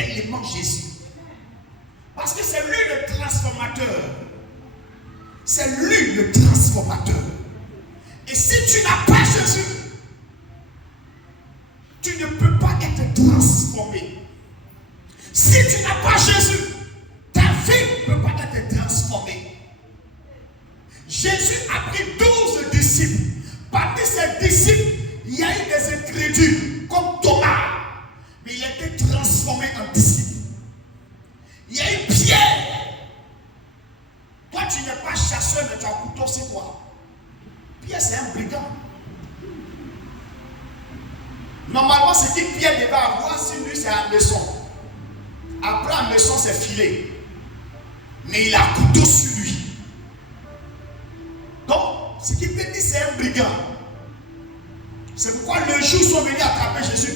réellement Jésus. Parce que c'est lui le transformateur. C'est lui le transformateur. Et si tu n'as pas Jésus, tu ne peux pas être transformé. Si tu n'as pas Jésus, ta vie ne peut pas être transformée. Jésus a pris 12 disciples. Parmi ces disciples, il y a eu des incrédules, comme Thomas. Mais il a été transformé en disciple. Il y a eu Pierre. Toi, tu n'es pas chasseur, mais tu as un couteau, c'est quoi? Pierre, c'est un brigand. Normalement, ce que Pierre devait avoir sur lui, c'est un maçon. Après, un maçon, c'est filé. Mais il a un couteau sur lui. Donc, ce qui peut dire, c'est un brigand. C'est pourquoi le jour où ils sont venus attraper Jésus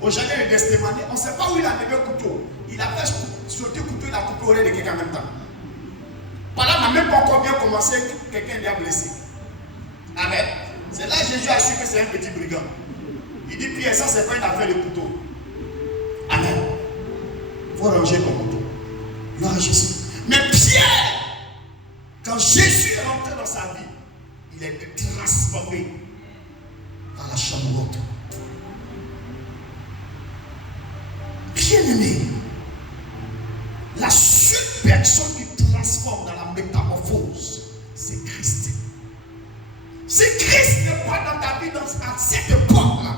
au jardin de Gethsémani, on ne sait pas où il a mis le couteau. Il a fait sauter le couteau, il a coupé l'oreille de quelqu'un en même temps. Par là, on n'a même pas encore bien commencé, quelqu'un lui a blessé. Amen. C'est là que Jésus a su que c'est un petit brigand. Il dit, Pierre, ça c'est pas une affaire de couteau. Amen. Il faut ranger ton couteau. Gloire à Jésus. Mais Pierre, quand Jésus est rentré dans sa vie, il a été transformé par la chambre haute. Bien-aimé, la seule personne qui transforme dans la métamorphose, c'est Christ. Si Christ n'est pas dans ta vie à cette époque-là,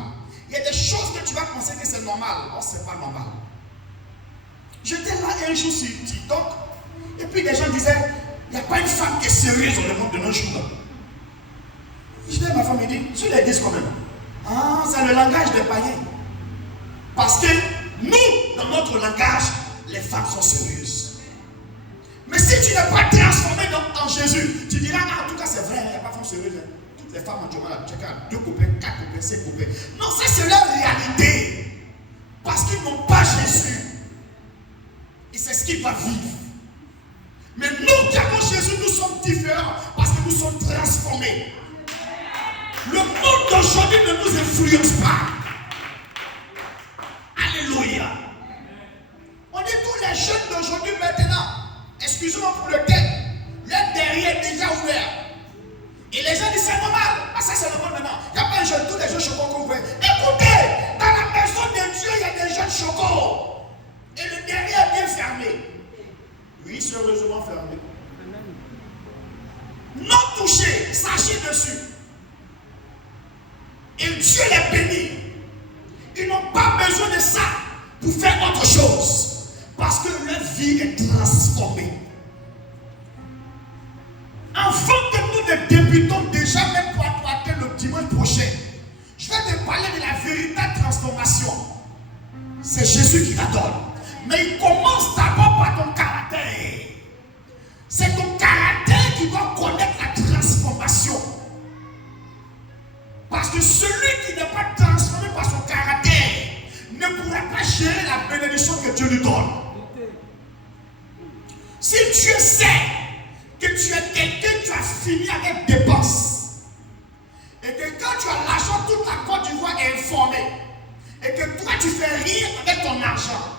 il y a des choses que tu vas penser que c'est normal. Non, ce n'est pas normal. J'étais là un jour sur TikTok, et puis des gens disaient, il n'y a pas une femme qui est sérieuse dans le monde de nos jours. Je dis à ma femme, il dit, tu les dis quand même. Ah, c'est le langage des païens. Parce que nous, dans notre langage, les femmes sont sérieuses. Mais si tu n'es pas transformé en Jésus, tu diras, ah, en tout cas c'est vrai, il n'y a pas de femmes sérieuses. Toutes les femmes en Djoma, tu as 2 couples, 4 couples, 5 couples. Non, ça c'est leur réalité. Parce qu'ils n'ont pas Jésus. Et c'est ce qu'ils vont vivre. Mais nous qui avons Jésus, nous sommes différents parce que nous sommes transformés. Le monde d'aujourd'hui ne nous influence pas. Alléluia. On dit tous les jeunes d'aujourd'hui maintenant, excusez-moi pour le terme, leur derrière est déjà ouvert. Et les gens disent c'est normal. Ah, ça c'est normal maintenant. Il n'y a pas un jeune, tous les jeunes chocos qu'on ouvert. Écoutez, dans la maison de Dieu, il y a des jeunes chocos. Et le derrière est bien fermé. Oui, c'est heureusement fermé. Non touché, sachez dessus. Et Dieu les bénit. Ils n'ont pas besoin de ça pour faire autre chose. Parce que leur vie est transformée. Avant que nous ne débutons déjà, même pour attraper le dimanche prochain, je vais te parler de la véritable transformation. C'est Jésus qui la donne. Mais il commence d'abord par ton caractère. C'est ton caractère qui doit connaître la transformation. Parce que celui qui n'est pas transformé par son caractère ne pourra pas gérer la bénédiction que Dieu lui donne. Si Dieu sait que tu es quelqu'un, tu as fini avec dépenses, et que quand tu as l'argent, toute la Côte d'Ivoire est informée, et que toi tu fais rien avec ton argent,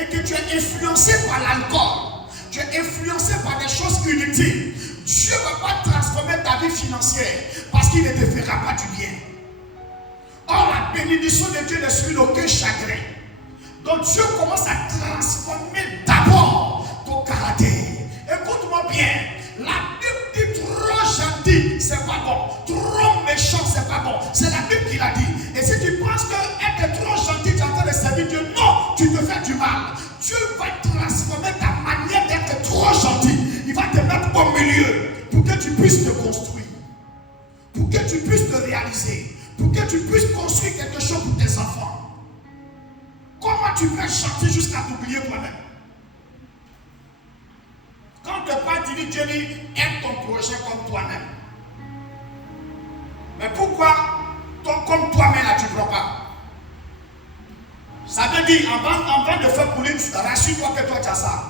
et que tu es influencé par l'alcool, tu es influencé par des choses inutiles, Dieu ne va pas transformer ta vie financière parce qu'il ne te fera pas du bien. Or, la bénédiction de Dieu ne suit aucun chagrin. Donc, Dieu commence à transformer d'abord ton caractère. Écoute-moi bien. La Bible dit trop gentil, c'est pas bon. Trop méchant, c'est pas bon. C'est la Bible qui l'a dit. Et si tu penses qu'être trop gentil, tu es en train de servir Dieu, non, tu te fais du mal. Dieu va transformer ta manière d'être trop gentil. Il va te mettre au milieu pour que tu puisses te construire, pour que tu puisses te réaliser, pour que tu puisses construire quelque chose pour tes enfants. Comment tu peux chanter jusqu'à t'oublier toi-même? Quand te parle, tu dis, Dieu dit, aime ton projet comme toi-même. Mais pourquoi comme toi-même là tu ne crois pas? Ça veut dire, avant de faire couler, rassure-toi que toi tu as ça.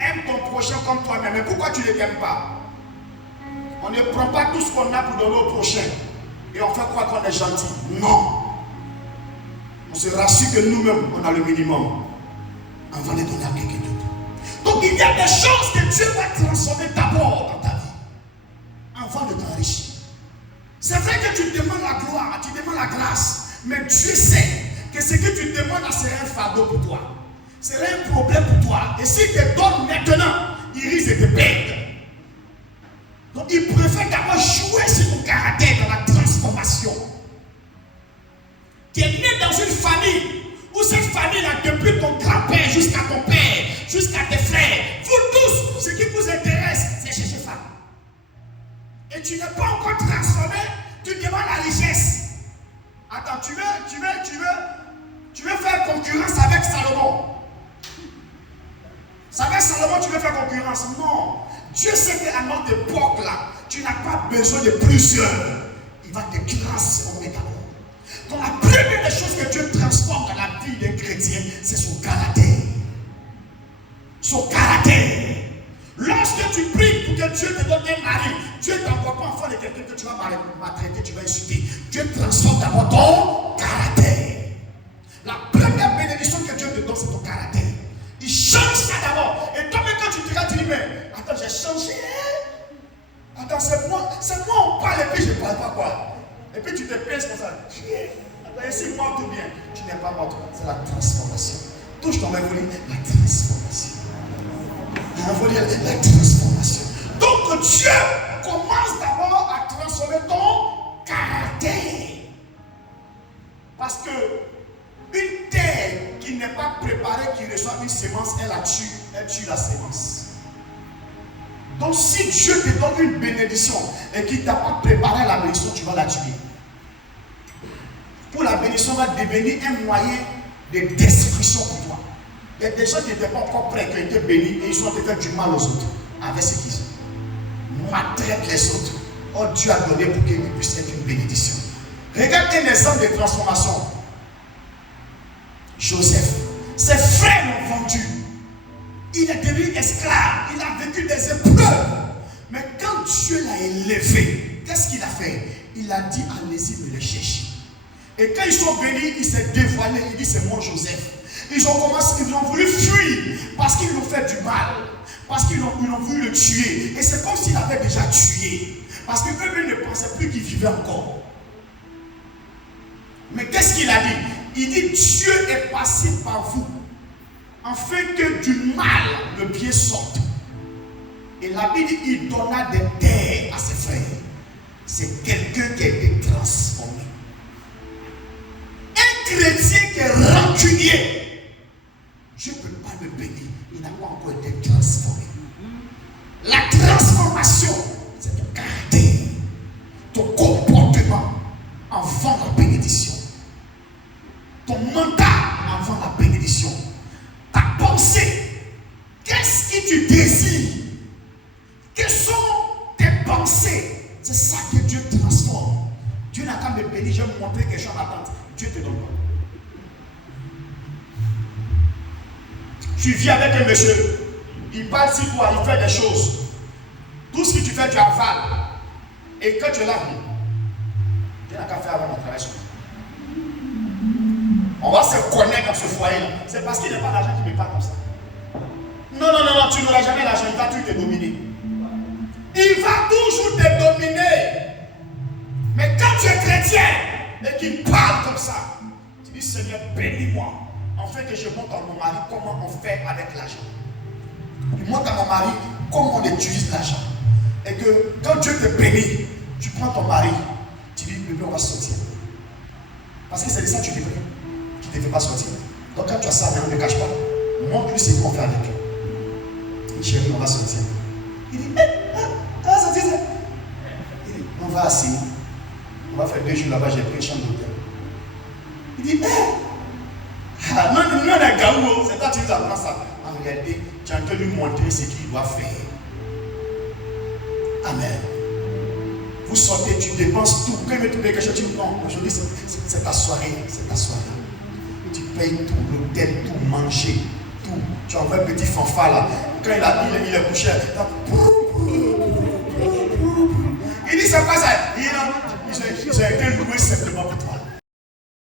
Aime ton prochain comme toi-même. Mais pourquoi tu ne l'aimes pas? On ne prend pas tout ce qu'on a pour donner au prochain. Et on fait croire qu'on est gentil. Non. On se rassure que nous-mêmes, on a le minimum. avant de donner à quelqu'un d'autre. Donc il y a des choses que Dieu va transformer d'abord dans ta vie avant de t'enrichir. C'est vrai que tu demandes la gloire, tu demandes la grâce, mais Dieu sait que ce que tu demandes serait un fardeau pour toi, serait un problème pour toi. Et s'il te donne maintenant, il risque de te perdre. Donc il préfère d'abord jouer sur ton caractère dans la transformation. Tu es né dans une famille où cette famille-là, depuis ton grand-père jusqu'à ton père, jusqu'à tes frères, vous tous, ce qui vous intéresse, c'est chercher femme. Et tu n'es pas encore transformé, tu demandes la richesse. Attends, tu veux faire concurrence avec Salomon. Avec Salomon, tu veux faire concurrence. Non. Dieu sait qu'à notre époque-là, tu n'as pas besoin de plusieurs. Il va te transformer d'abord. Donc la première des choses que Dieu transforme dans la vie des chrétiens, c'est son caractère. Son caractère. Lorsque tu pries pour que Dieu te donne un mari, Dieu ne t'envoie pas en face de quelqu'un que tu vas maltraiter, tu vas insulter. Dieu transforme d'abord ton caractère. La première bénédiction que Dieu te donne, c'est ton caractère. Il change ça d'abord. Et toi, quand tu te regardes, tu dis, mais attends, j'ai changé. Attends, c'est moi, on parle et puis je ne parle pas quoi. Et puis tu te pèses comme ça. Attends, ici, mort ou bien. Tu n'es pas mort. C'est la transformation. Touche ton main, la transformation. La transformation. Donc Dieu commence d'abord à transformer ton caractère. Parce que une terre qui n'est pas préparée, qui reçoit une semence, elle tue la semence. Donc si Dieu te donne une bénédiction et qu'il ne t'a pas préparé la bénédiction, tu vas la tuer. Pour la bénédiction va devenir un moyen de destruction pour toi. Il y a des gens qui n'étaient pas encore prêts, qui ont été bénis et ils sont en train de faire du mal aux autres avec ce qu'ils ont. Maltraite les autres. Oh, Dieu a donné pour qu'ils puissent être une bénédiction. Regarde un exemple de transformation. Joseph, ses frères l'ont vendu. Il est devenu esclave. Il a vécu des épreuves. Mais quand Dieu l'a élevé, qu'est-ce qu'il a fait? Il a dit, allez-y me le chercher. Et quand ils sont venus, il s'est dévoilé. Il dit, c'est moi Joseph. Ils ont voulu fuir parce qu'ils lui ont fait du mal. Parce qu'ils ont voulu le tuer. Et c'est comme s'il avait déjà tué. Parce qu'eux-mêmes ne pensaient plus qu'il vivait encore. Mais qu'est-ce qu'il a dit? Il dit, Dieu est passé par vous, afin que du mal le bien sorte. Et la Bible dit, il donna des terres à ses frères. C'est quelqu'un qui a été transformé. Un chrétien qui est rancunier, Dieu ne peut pas le bénir. Il n'a pas encore été transformé. La transformation, c'est ton caractère, ton comportement avant la bénédiction. Ton mental avant la bénédiction. Ta pensée. Qu'est-ce que tu désires? Quelles sont tes pensées? C'est ça que Dieu transforme. Dieu n'a qu'à me bénir, je vais me montrer quelque chose à l'attente. Dieu te donne pas. Tu vis avec un monsieur, il parle sur toi, il fait des choses. Tout ce que tu fais, tu avales. Et quand tu es là, Dieu n'a qu'à faire avant mon travail sur toi. On va se connaître dans ce foyer-là. C'est parce qu'il n'y a pas d'argent qui me parle comme ça. Non, tu n'auras jamais l'argent, il va toujours te dominer. Il va toujours te dominer. Mais quand tu es chrétien et qu'il parle comme ça, tu dis, Seigneur, bénis-moi. En fait, que je montre à mon mari comment on fait avec l'argent. Je montre à mon mari comment on utilise l'argent. Et que quand Dieu te bénit, tu prends ton mari, tu dis, bébé, on va sortir. Parce que c'est de ça que tu devrais. Tu ne devais pas sortir. Donc quand tu as ça, ne cache pas. Montre-lui ce qu'on fait avec. Chérie, on va sortir. Il dit, on va sortir ça. Il dit, on va assis. On va faire 2 jours là-bas, j'ai pris une chambre d'hôtel. Il dit, non, on est gaou, c'est toi qui nous apprends ça. En réalité, tu es en train de lui montrer ce qu'il doit faire. Amen. Vous sortez, tu dépenses tout. Quand il me trouve quelque chose, tu dis, non, aujourd'hui c'est ta soirée, c'est ta soirée. Tu payes tout, l'hôtel, tout, manger, tout. Tu envoies un petit fanfare là. Quand il est couché, il dit, c'est pas ça. Ils ont été loués simplement pour toi.